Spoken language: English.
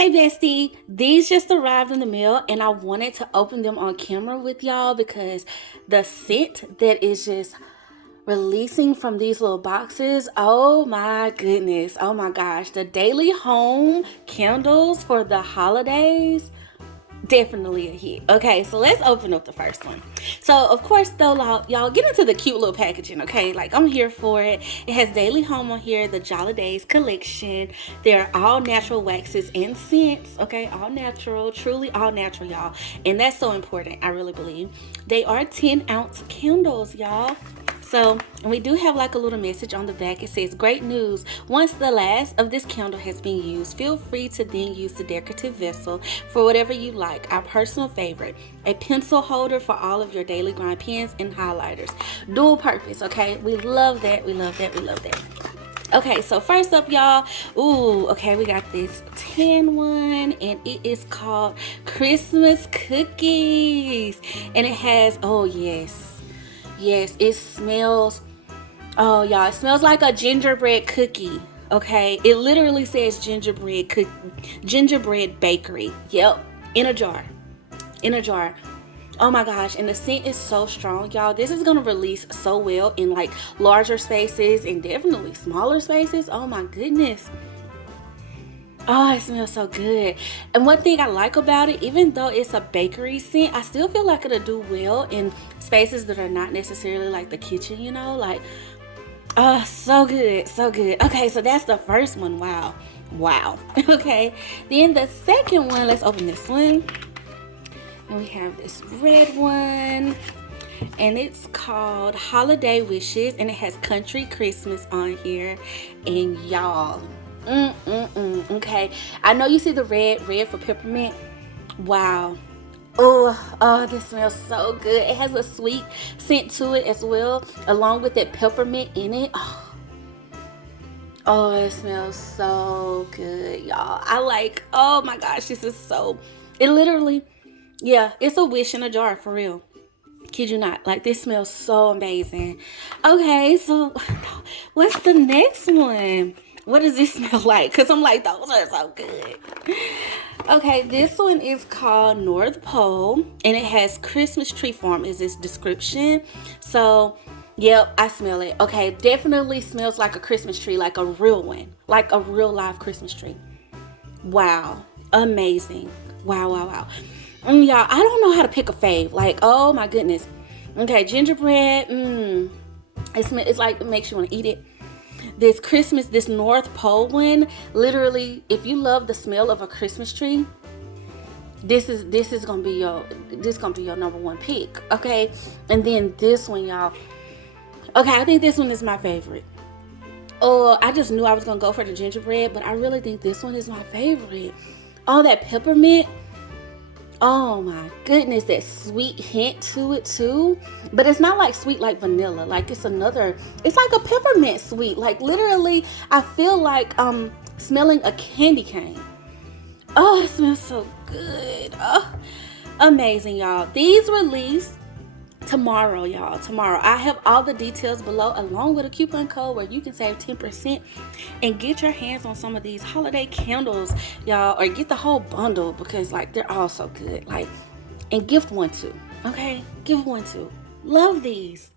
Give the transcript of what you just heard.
Hey bestie, these just arrived in the mail and I wanted to open them on camera with y'all because the scent that is just releasing from these little boxes, oh my goodness, oh my gosh, the daily home candles for the holidays, definitely a hit. Okay, so let's open up the first one. So of course though, y'all get into the cute little packaging. Okay, like I'm here for it. It has daily home on here, the Jolidays collection. They're all natural waxes and scents. Okay, all natural, truly all natural, y'all, and that's so important. I really believe they are 10-ounce candles, y'all. So, and we do have like a little message on the back. It says, great news. Once the last of this candle has been used, feel free to then use the decorative vessel for whatever you like. Our personal favorite, a pencil holder for all of your daily grind pens and highlighters. Dual purpose, okay? We love that. We love that. We love that. Okay, so first up, y'all. Ooh, okay, we got this tan one, and it is called Christmas Cookies. And it has, oh yes. Yes, it smells, oh y'all, it smells like a gingerbread cookie. Okay, it literally says gingerbread bakery. Yep, in a jar, in a jar. Oh my gosh, and the scent is so strong, y'all. This is gonna release so well in like larger spaces and definitely smaller spaces. Oh my goodness. Oh, it smells so good. And one thing I like about it, even though it's a bakery scent, I still feel like it'll do well in spaces that are not necessarily like the kitchen, you know? Like, oh, so good, so good. Okay, so that's the first one. Wow. Wow. Okay. Then the second one, let's open this one. And we have this red one. And it's called Holiday Wishes. And it has Country Christmas on here. And y'all, okay, I know you see the red for peppermint. Wow. Oh, this smells so good. It has a sweet scent to it as well, along with that peppermint in it. Oh, it smells so good, y'all. Oh my gosh, this is so, it literally, yeah, it's a wish in a jar, for real. Kid you not. Like, this smells so amazing. Okay, so what's the next one? What does this smell like? Because I'm like, those are so good. Okay, this one is called North Pole, and it has Christmas tree farm is its description. So, yep, I smell it. Okay, definitely smells like a Christmas tree, like a real one, like a real live Christmas tree. Wow, amazing. Wow, wow, wow. Y'all, I don't know how to pick a fave. Like, oh my goodness. Okay, gingerbread. It's like, it makes you want to eat it. This Christmas, this North Pole one, literally, if you love the smell of a Christmas tree, this is gonna be your number one pick. Okay, and then this one, y'all. Okay, I think this one is my favorite. Oh, I just knew I was gonna go for the gingerbread, but I really think this one is my favorite. Oh, that peppermint. Oh my goodness, that sweet hint to it too. But it's not like sweet like vanilla. Like it's like a peppermint sweet. Like literally, I feel like smelling a candy cane. Oh, it smells so good. Oh, amazing, y'all. These release tomorrow, y'all. Tomorrow. I have all the details below along with a coupon code where you can save 10% and get your hands on some of these holiday candles, y'all, or get the whole bundle because like they're all so good. Like, and gift one too. Okay? Give one too. Love these.